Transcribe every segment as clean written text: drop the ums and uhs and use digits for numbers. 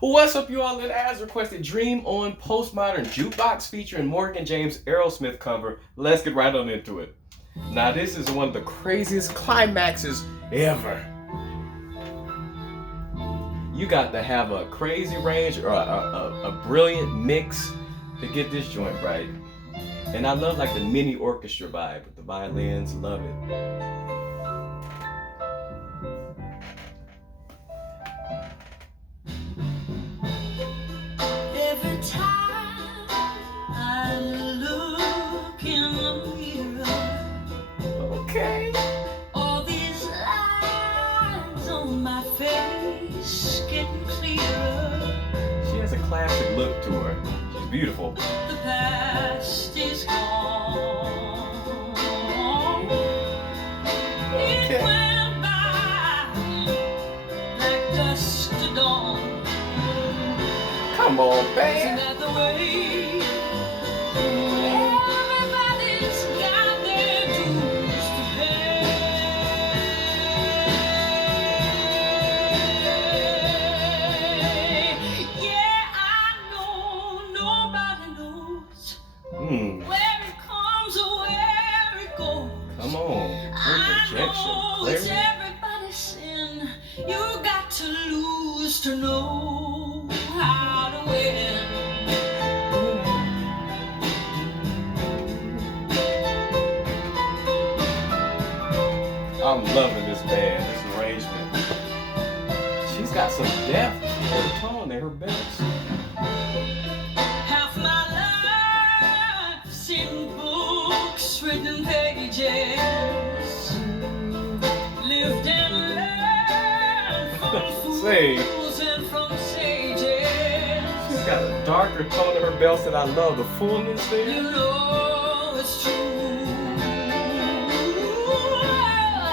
What's up, you all? It as requested Dream on Postmodern Jukebox featuring Morgan James Aerosmith cover. Let's get right on into it. Now, this is one of the craziest climaxes ever. You got to have a crazy range or a brilliant mix to get this joint right. And I love like the mini orchestra vibe with the violins. Love it. Every time I look in the mirror, Okay. all these lines on my face getting clearer. She has a classic look to her. She's beautiful. The past is gone. It Okay. went by like dusk to dawn. Come on, Isn't babe. that the way? Everybody's got their dues to pay. Yeah, I know nobody knows where it comes or where it goes. Come on. I Good know it's projection. everybody's sin. You got to lose to know how to win. I'm loving this band, this arrangement. She's got some depth to her tone and her belts. Half my life's in books, written pages, lived and learned from Say. fools and from sages. She's got a darker tone to her belts that I love. The fullness You there. know it's true.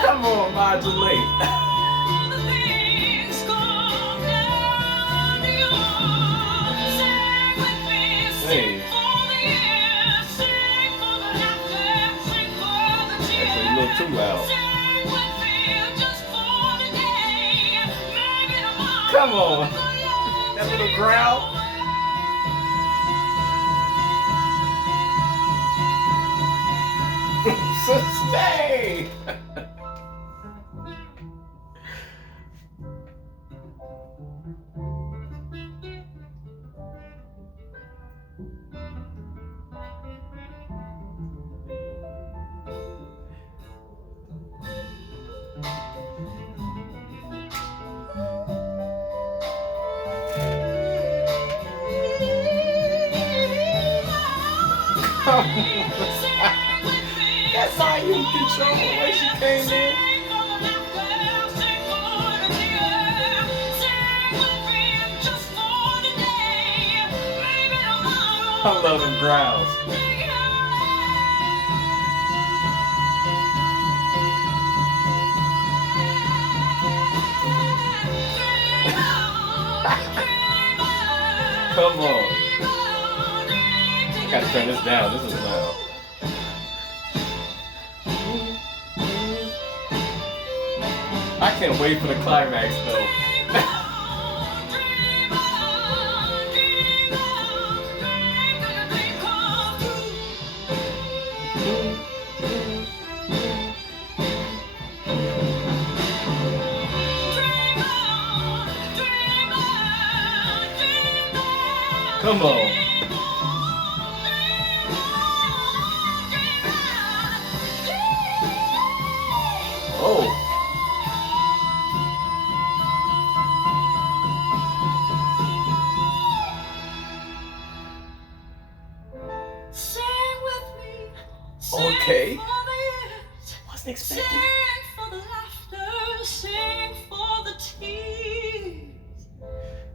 Come on, modulate. All the things come down to you. Sing with me, sing Hey. for the years, sing for the laughter, sing for the That's tears. a little too loud. Sing with me just for today. Maybe tomorrow. Come on. That little growl. Sustain. That's how you control the way she came in. I love them growls. Come on. Gotta turn this down. This is loud. I can't wait for the climax though. Come on. Oh. Okay. Wasn't expecting. Sing for the laughter, sing for the tears.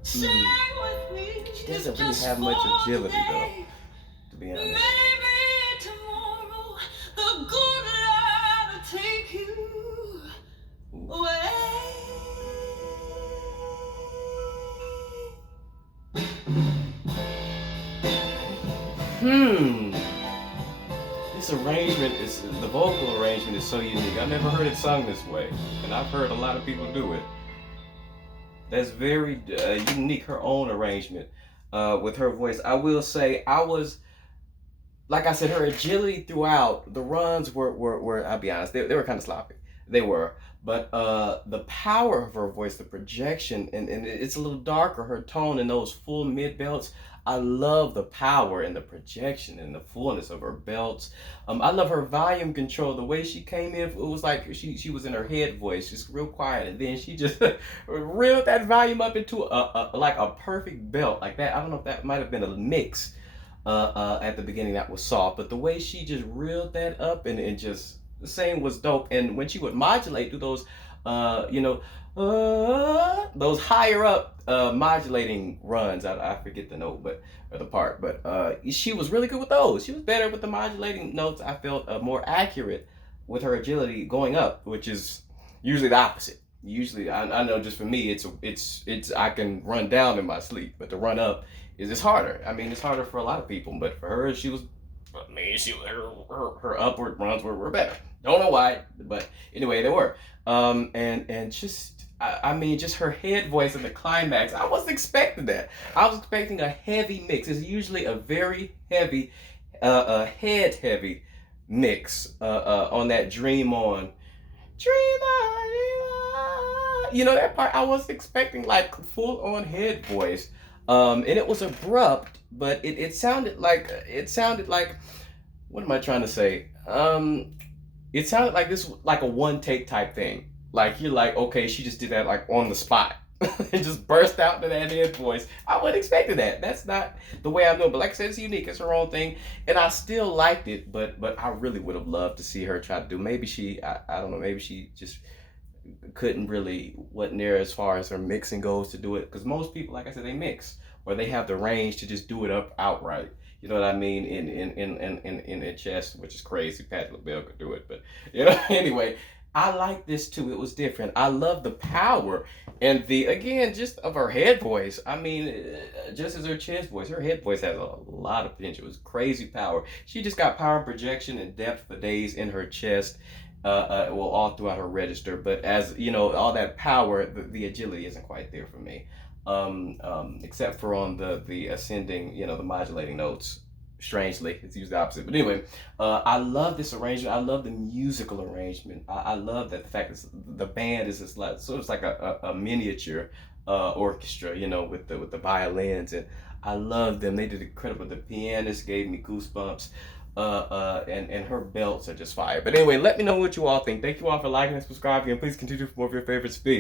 Sing with me. She doesn't really just have much for agility, today. though, to be honest. Maybe tomorrow the good Lord will take you away. This arrangement is, the vocal arrangement is so unique. I've never heard it sung this way, and I've heard a lot of people do it. That's very unique. Her own arrangement with her voice. I will say, I was like I said, her agility throughout the runs were I'll be honest, they were kind of sloppy. They were. But the power of her voice, the projection, and it's a little darker, her tone in those full mid belts. I love the power and the projection and the fullness of her belts. I love her volume control, the way she came in. It was like she was in her head voice, just real quiet, and then she just reeled that volume up into like a perfect belt like that. I don't know if that might have been a mix at the beginning that was soft, but the way she just reeled that up and just the same was dope. And when she would modulate through those, you know, those higher up modulating runs, I forget the note, but or the part, but she was really good with those. She was better with the modulating notes. I felt more accurate with her agility going up, which is usually the opposite. Usually, I know just for me, it's I can run down in my sleep, but to run up is it's harder. I mean, it's harder for a lot of people, but for her, she was. I mean, her upward runs were better. Don't know why, but anyway, they were. And just I mean, just her head voice in the climax. I wasn't expecting that. I was expecting a heavy mix. It's usually a very heavy, head heavy mix on that Dream On. Dream on, dream on. You know that part I was expecting like full on head voice. And it was abrupt, but it sounded like what am I trying to say? It sounded like this like a one take type thing. Like you're like, okay, she just did that like on the spot. And just burst out into that head voice. I wouldn't expect that. That's not the way I know. But like I said, it's unique. It's her own thing, and I still liked it. But I really would have loved to see her try to do. Maybe I don't know. Maybe she just couldn't really wasn't there as far as her mixing goes to do it. Because most people, like I said, they mix or they have the range to just do it up outright. You know what I mean? In their chest, which is crazy. Patti LaBelle could do it, but you know. Anyway, I like this too. It was different. I love the power and the again just of her head voice. I mean, just as her chest voice, her head voice has a lot of potential. It was crazy power. She just got power, projection, and depth for days in her chest. Well, all throughout her register, but as you know, all that power, the agility isn't quite there for me, except for on the ascending, you know, the modulating notes. Strangely, it's used the opposite. But anyway, I love this arrangement. I love the musical arrangement. I love that the fact that the band is just like sort of like a miniature orchestra, you know, with the violins, and I love them. They did incredible. The pianist gave me goosebumps. And her belts are just fire. But anyway, let me know what you all think. Thank you all for liking and subscribing, and please continue for more of your favorites. Peace.